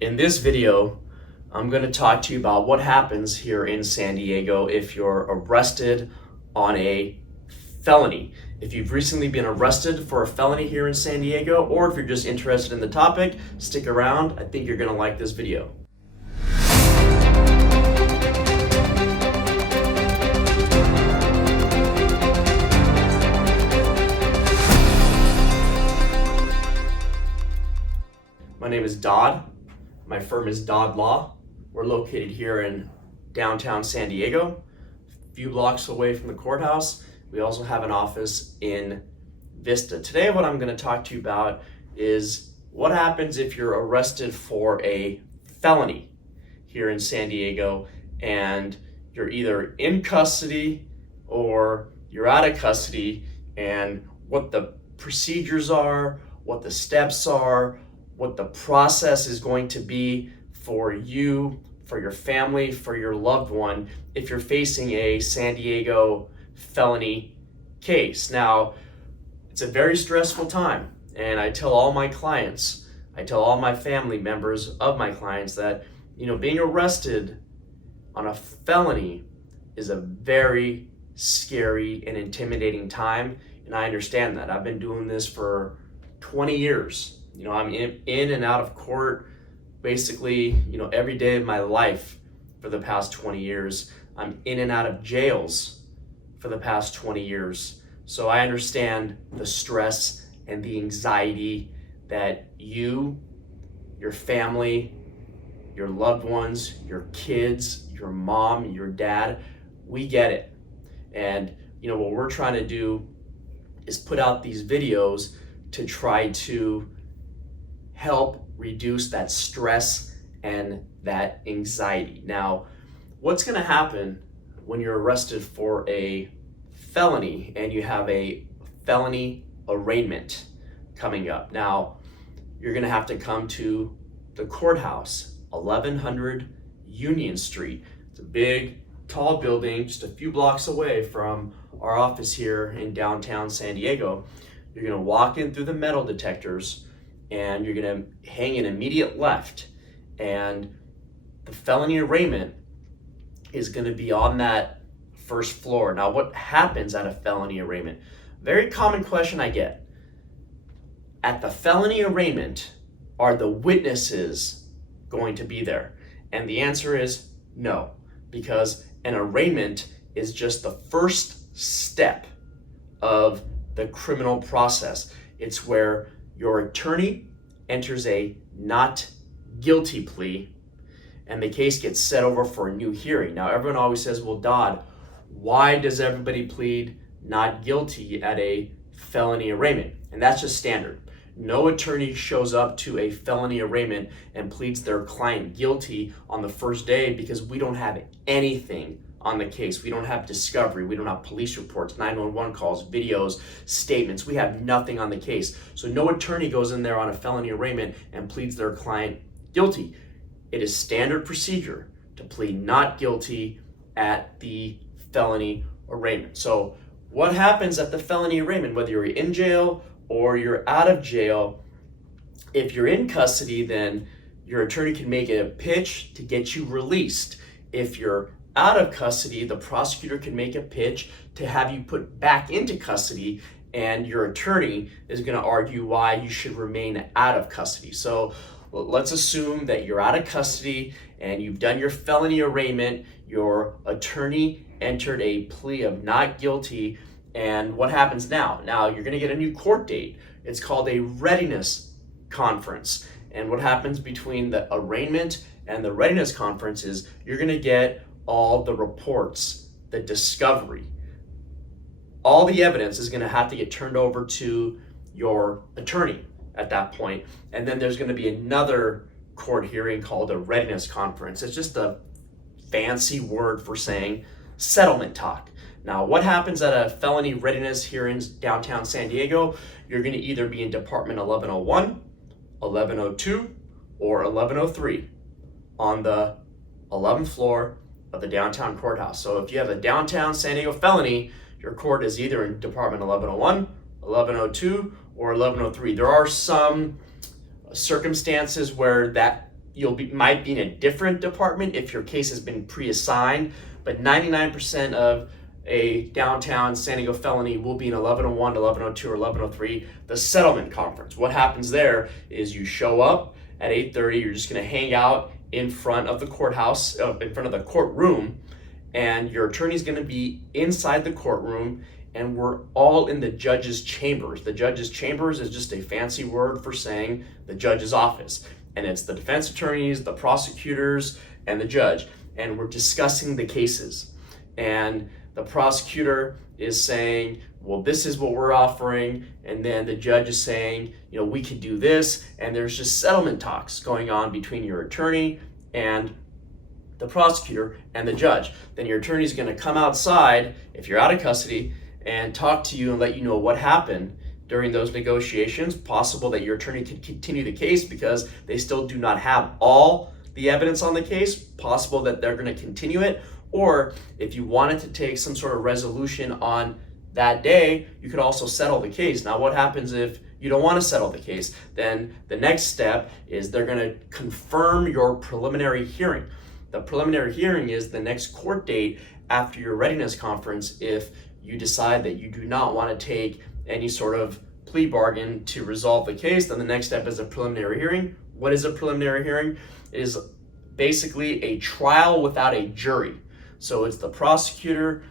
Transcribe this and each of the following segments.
In this video, I'm going to talk to you about what happens here in San Diego if you're arrested on a felony. If you've recently been arrested for a felony here in San Diego, or if you're just interested in the topic, stick around. I think you're going to like this video. My name is Dod. My firm is Dod Law. We're located here in downtown San Diego, a few blocks away from the courthouse. We also have an office in Vista. Today, what I'm going to talk to you about is what happens if you're arrested for a felony here in San Diego and you're either in custody or you're out of custody, and what the procedures are, what the steps are, what the process is going to be for you, for your family, for your loved one, if you're facing a San Diego felony case. Now, it's a very stressful time, and I tell all my clients, I tell all my family members of my clients that, being arrested on a felony is a very scary and intimidating time, and I understand that. I've been doing this for 20 years. I'm in and out of court basically, every day of my life for the past 20 years. I'm in and out of jails for the past 20 years. So I understand the stress and the anxiety that you, your family, your loved ones, your kids, your mom, your dad, we get it. And, what we're trying to do is put out these videos to try to help reduce that stress and that anxiety. Now, what's going to happen when you're arrested for a felony and you have a felony arraignment coming up? Now, you're going to have to come to the courthouse, 1100 Union Street. It's a big, tall building just a few blocks away from our office here in downtown San Diego. You're going to walk in through the metal detectors, and you're going to hang an immediate left, and the felony arraignment is going to be on that first floor. Now, what happens at a felony arraignment? Very common question I get. At the felony arraignment, are the witnesses going to be there? And the answer is no, because an arraignment is just the first step of the criminal process. It's where your attorney enters a not guilty plea, and the case gets set over for a new hearing. Now, everyone always says, well, Dod, why does everybody plead not guilty at a felony arraignment? And that's just standard. No attorney shows up to a felony arraignment and pleads their client guilty on the first day, because we don't have anything on the case. We don't have discovery. We don't have police reports, 911 calls, videos, statements. We have nothing on the case. So no attorney goes in there on a felony arraignment and pleads their client guilty. It is standard procedure to plead not guilty at the felony arraignment. So what happens at the felony arraignment, whether you're in jail or you're out of jail? If you're in custody, then your attorney can make a pitch to get you released. If you're out of custody, the prosecutor can make a pitch to have you put back into custody, and your attorney is going to argue why you should remain out of custody. So let's assume that you're out of custody and you've done your felony arraignment. Your attorney entered a plea of not guilty, and what happens now? Now you're going to get a new court date. It's called a readiness conference. And what happens between the arraignment and the readiness conference is you're going to get all the reports, the discovery. All the evidence is going to have to get turned over to your attorney at that point. And then there's going to be another court hearing called a readiness conference. It's just a fancy word for saying settlement talk. Now, what happens at a felony readiness here in downtown San Diego? You're going to either be in Department 1101, 1102, or 1103 on the 11th floor of the downtown courthouse. So if you have a downtown San Diego felony, your court is either in Department 1101, 1102, or 1103. There are some circumstances where that might be in a different department if your case has been pre-assigned, but 99% of a downtown San Diego felony will be in 1101, 1102, or 1103, the settlement conference. What happens there is you show up at 8:30, you're just gonna hang out in front of the courthouse, in front of the courtroom, and your attorney's gonna be inside the courtroom, and we're all in the judge's chambers. The judge's chambers is just a fancy word for saying the judge's office. And it's the defense attorneys, the prosecutors, and the judge. And we're discussing the cases. And the prosecutor is saying, well, this is what we're offering. And then the judge is saying, we could do this. And there's just settlement talks going on between your attorney and the prosecutor and the judge. Then your attorney's gonna come outside, if you're out of custody, and talk to you and let you know what happened during those negotiations. Possible that your attorney could continue the case because they still do not have all the evidence on the case. Possible that they're going to continue it. Or if you wanted to take some sort of resolution on that day, you could also settle the case. Now, what happens if you don't want to settle the case? Then the next step is they're going to confirm your preliminary hearing. The preliminary hearing is the next court date after your readiness conference if you decide that you do not want to take any sort of plea bargain to resolve the case. Then the next step is a preliminary hearing. What is a preliminary hearing? It is basically a trial without a jury. So it's the prosecutor,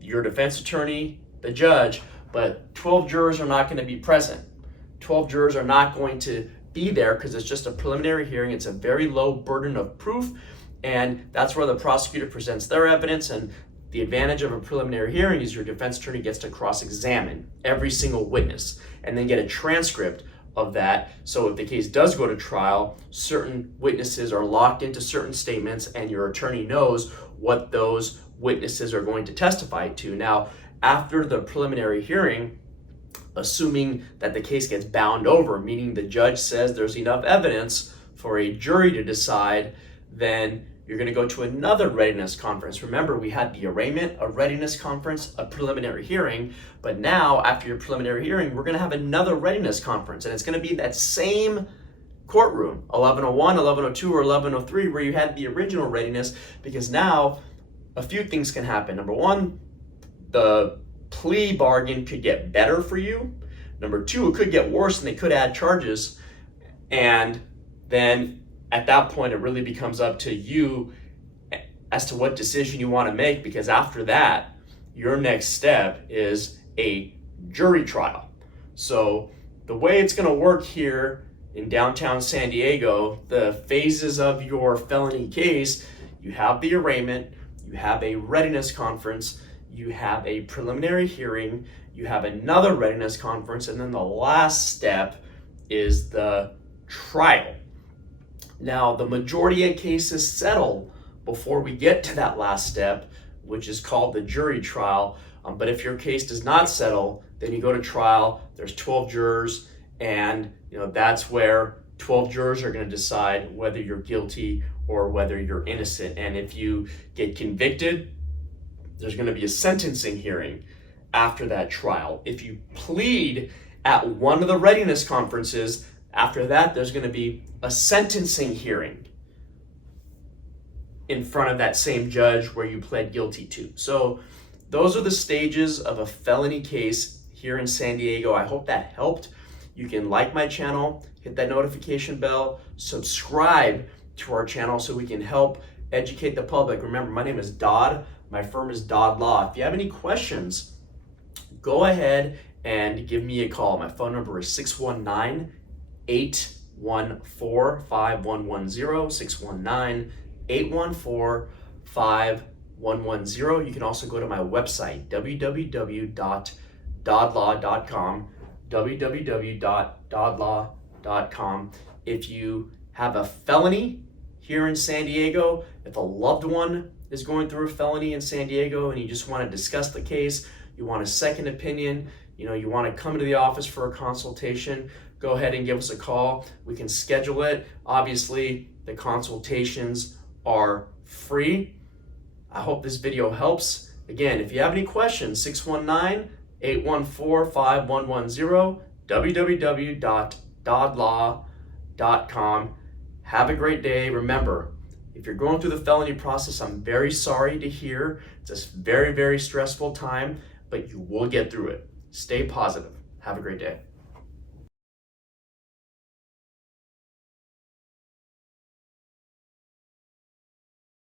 your defense attorney, the judge, but 12 jurors are not going to be present. 12 jurors are not going to be there because it's just a preliminary hearing. It's a very low burden of proof, and that's where the prosecutor presents their evidence. And the advantage of a preliminary hearing is your defense attorney gets to cross-examine every single witness and then get a transcript of that. So if the case does go to trial, certain witnesses are locked into certain statements and your attorney knows what those witnesses are going to testify to. Now, after the preliminary hearing, assuming that the case gets bound over, meaning the judge says there's enough evidence for a jury to decide, then you're going to go to another readiness conference. Remember, we had the arraignment, a readiness conference, a preliminary hearing, but now after your preliminary hearing, we're going to have another readiness conference, and it's going to be that same courtroom, 1101, 1102, or 1103, where you had the original readiness, because now a few things can happen. Number one, the plea bargain could get better for you. Number two, it could get worse and they could add charges, and then at that point, it really becomes up to you as to what decision you want to make, because after that, your next step is a jury trial. So the way it's going to work here in downtown San Diego, the phases of your felony case, you have the arraignment, you have a readiness conference, you have a preliminary hearing, you have another readiness conference, and then the last step is the trial. Now, the majority of cases settle before we get to that last step, which is called the jury trial. But if your case does not settle, then you go to trial. There's 12 jurors, and that's where 12 jurors are going to decide whether you're guilty or whether you're innocent. And if you get convicted, there's going to be a sentencing hearing after that trial. If you plead at one of the readiness conferences, after that, there's going to be a sentencing hearing in front of that same judge where you pled guilty to. So those are the stages of a felony case here in San Diego. I hope that helped. You can like my channel, hit that notification bell, subscribe to our channel so we can help educate the public. Remember, my name is Dod. My firm is Dod Law. If you have any questions, go ahead and give me a call. My phone number is 619-814-5110, 619-814-5110. You can also go to my website, www.dodlaw.com, www.dodlaw.com. If you have a felony here in San Diego, if a loved one is going through a felony in San Diego and you just want to discuss the case, you want a second opinion, you want to come to the office for a consultation, go ahead and give us a call. We can schedule it. Obviously, the consultations are free. I hope this video helps. Again, if you have any questions, 619-814-5110, www.dodlaw.com. Have a great day. Remember, if you're going through the felony process, I'm very sorry to hear. It's a very, very stressful time, but you will get through it. Stay positive. Have a great day.